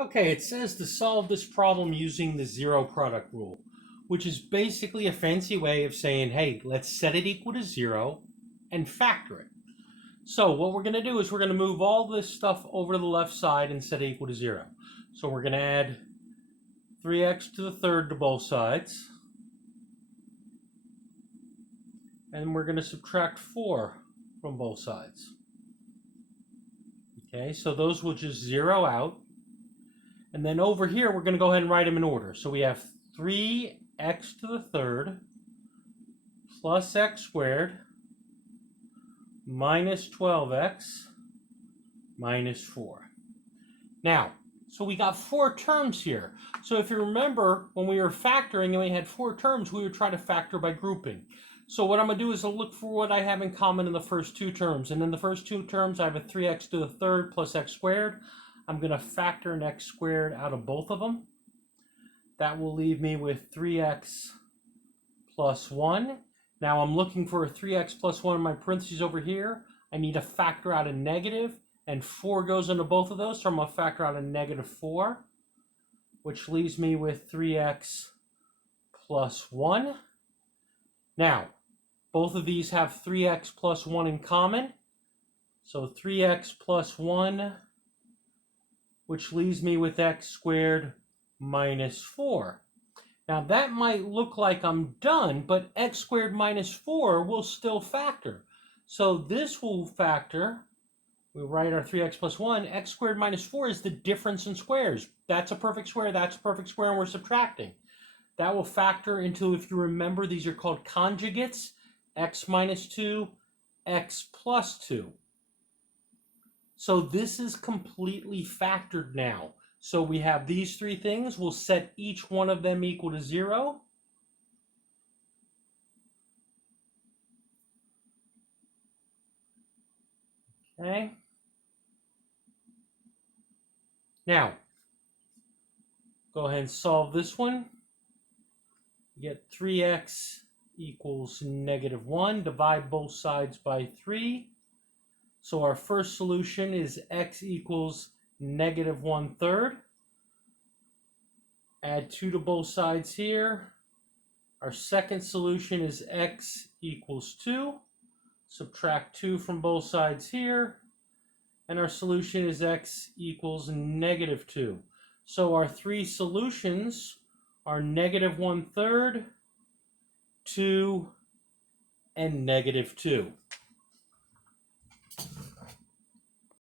Okay, it says to solve this problem using the zero product rule, which is basically a fancy way of saying, hey, let's set it equal to zero and factor it. So what we're going to do is we're going to move all this stuff over to the left side and set it equal to zero. So we're going to add 3x to the third to both sides. And we're going to subtract 4 from both sides. Okay, so those will just zero out. And then over here, we're going to go ahead and write them in order. So we have 3x to the third plus x squared minus 12x minus 4. Now, so we got 4 terms here. So if you remember, when we were factoring and we had 4 terms, we would try to factor by grouping. So what I'm going to do is I'll look for what I have in common in the first 2 terms. And in the first 2 terms, I have a 3x to the third plus x squared. I'm going to factor an x squared out of both of them. That will leave me with 3x plus 1. Now I'm looking for a 3x plus 1 in my parentheses over here. I need to factor out a negative, and 4 goes into both of those, so I'm going to factor out a negative 4, which leaves me with 3x plus 1. Now, both of these have 3x plus 1 in common, so 3x plus 1, which leaves me with x squared minus 4. Now that might look like I'm done, but x squared minus 4 will still factor. So this will factor. We write our 3x plus 1. X squared minus 4 is the difference in squares. That's a perfect square, that's a perfect square, and we're subtracting. That will factor into, if you remember, these are called conjugates. X minus 2, x plus 2. So this is completely factored now. So we have these 3 things. We'll set each one of them equal to 0. Okay. Now, go ahead and solve this one. You get 3x equals negative 1. Divide both sides by 3. So our first solution is x equals negative 1/3. Add 2 to both sides here. Our second solution is x equals 2. Subtract 2 from both sides here. And our solution is x equals negative 2. So our 3 solutions are negative 1/3, 2, and negative 2.